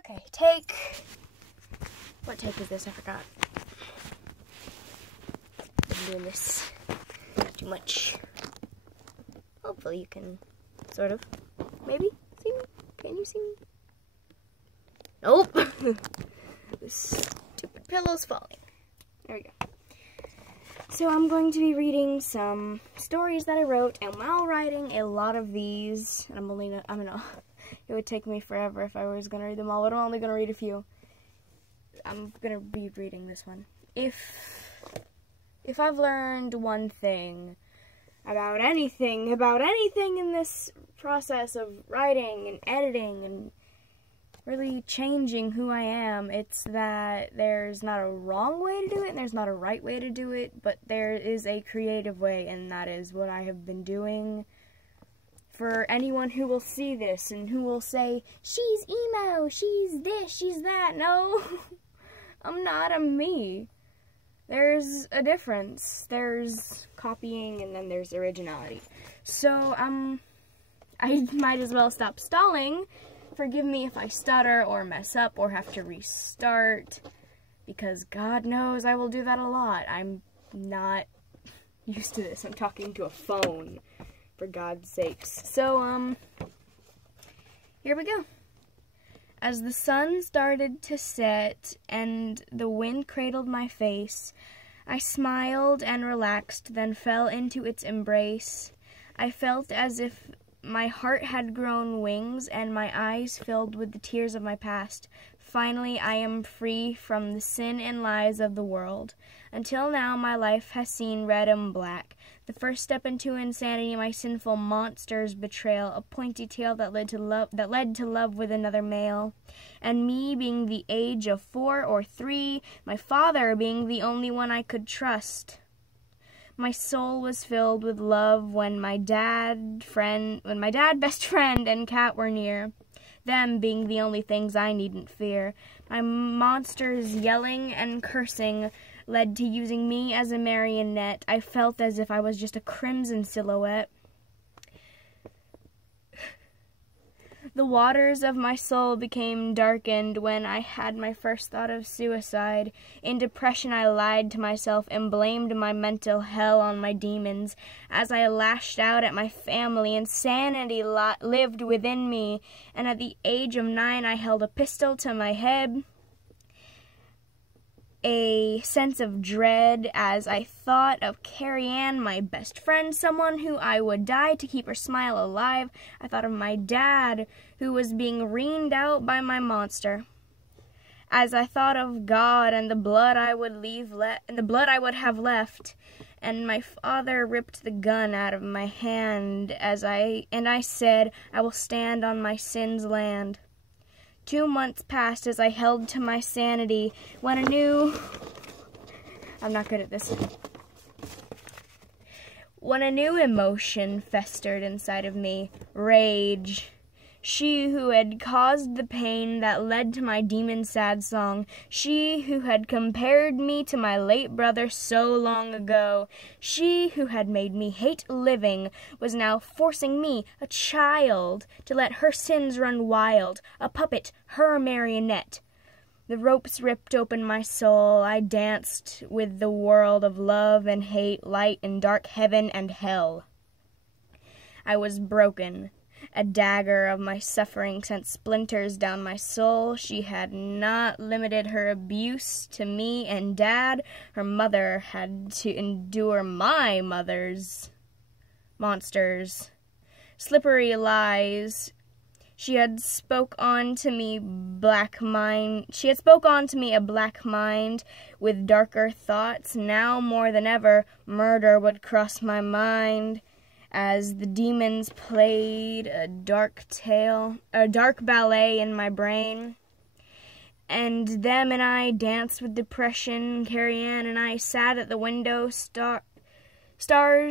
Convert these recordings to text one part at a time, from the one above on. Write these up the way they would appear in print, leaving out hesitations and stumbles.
Okay, take... What take is this? I forgot. I'm doing this too much. Hopefully you can, sort of, maybe, see me? Can you see me? Nope! This stupid pillow's falling. There we go. So I'm going to be reading some stories that I wrote, and while writing a lot of these, and it would take me forever if I was going to read them all, but I'm only going to read a few. I'm going to be reading this one. If I've learned one thing about anything in this process of writing and editing and really changing who I am, it's that there's not a wrong way to do it and there's not a right way to do it, but there is a creative way, and that is what I have been doing. For anyone who will see this and who will say, she's emo, she's this, she's that. No, I'm not, I'm me. There's a difference. There's copying and then there's originality. So, I might as well stop stalling. Forgive me if I stutter or mess up or have to restart, because God knows I will do that a lot. I'm not used to this. I'm talking to a phone, for God's sakes. So, here we go. As the sun started to set and the wind cradled my face, I smiled and relaxed, then fell into its embrace. I felt as if my heart had grown wings and my eyes filled with the tears of my past. Finally, I am free from the sin and lies of the world. Until now, my life has seen red and black. The first step into insanity, my sinful monster's betrayal, a pointy tail that led to love with another male, and me being the age of 4 or 3, my father being the only one I could trust. My soul was filled with love when my dad, best friend, and cat were near, them being the only things I needn't fear. My monsters yelling and cursing led to using me as a marionette. I felt as if I was just a crimson silhouette. The waters of my soul became darkened when I had my first thought of suicide. In depression, I lied to myself and blamed my mental hell on my demons. As I lashed out at my family, insanity lived within me, and at the age of 9, I held a pistol to my head. A sense of dread as I thought of Carrie Ann, my best friend, someone who I would die to keep her smile alive. I thought of my dad, who was being reamed out by my monster. As I thought of God and the blood I would have left, and my father ripped the gun out of my hand and I said, I will stand on my sin's land. 2 months passed as I held to my sanity when I'm not good at this. When a new emotion festered inside of me, rage. She who had caused the pain that led to my demon sad song, she who had compared me to my late brother so long ago, she who had made me hate living, was now forcing me, a child, to let her sins run wild, a puppet, her marionette. The ropes ripped open my soul. I danced with the world of love and hate, light and dark, heaven and hell. I was broken. A dagger of my suffering sent splinters down my soul. She had not limited her abuse to me and Dad. Her mother had to endure my mother's monsters. Slippery lies. She had spoke on to me a black mind with darker thoughts. Now more than ever, murder would cross my mind. As the demons played a dark ballet in my brain. And them and I danced with depression. Carrie Ann and I sat at the window, stars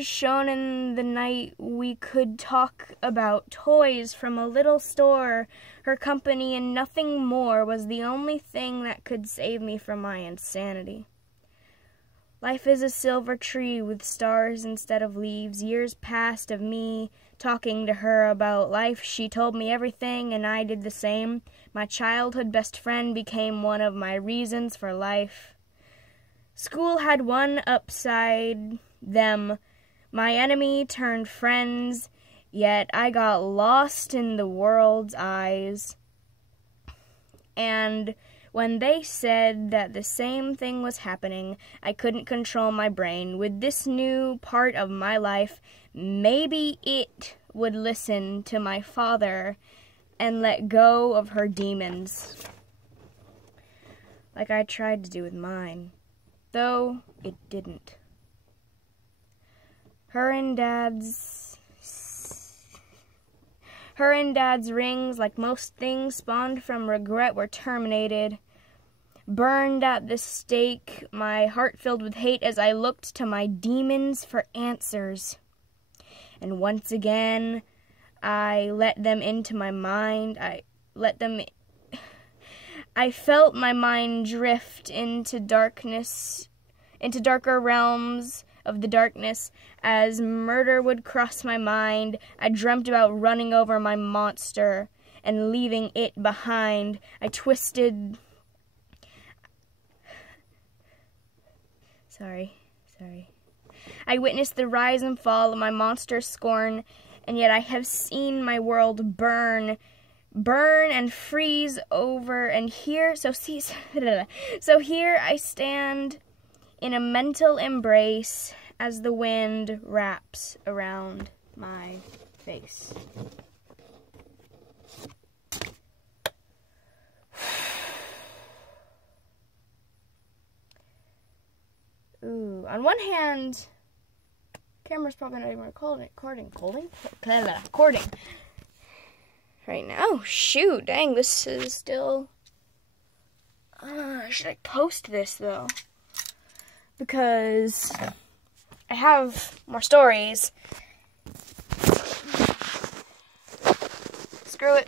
shone in the night. We could talk about toys from a little store. Her company and nothing more was the only thing that could save me from my insanity. Life is a silver tree with stars instead of leaves. Years passed of me talking to her about life. She told me everything, and I did the same. My childhood best friend became one of my reasons for life. School had one upside, them. My enemy turned friends, yet I got lost in the world's eyes. And when they said that the same thing was happening, I couldn't control my brain. With this new part of my life, maybe it would listen to my father and let go of her demons, like I tried to do with mine, though it didn't. Her and Dad's rings, like most things spawned from regret, were terminated. Burned at the stake, my heart filled with hate as I looked to my demons for answers. And once again, I let them into my mind. I felt my mind drift into darkness, into darker realms of the darkness. As murder would cross my mind, I dreamt about running over my monster and leaving it behind. I witnessed the rise and fall of my monster's scorn, and yet I have seen my world burn and freeze over, and here, so here I stand in a mental embrace as the wind wraps around my face. Ooh, on one hand, camera's probably not even recording right now. Oh, shoot, dang, this is still, should I post this, though? Because I have more stories. Screw it.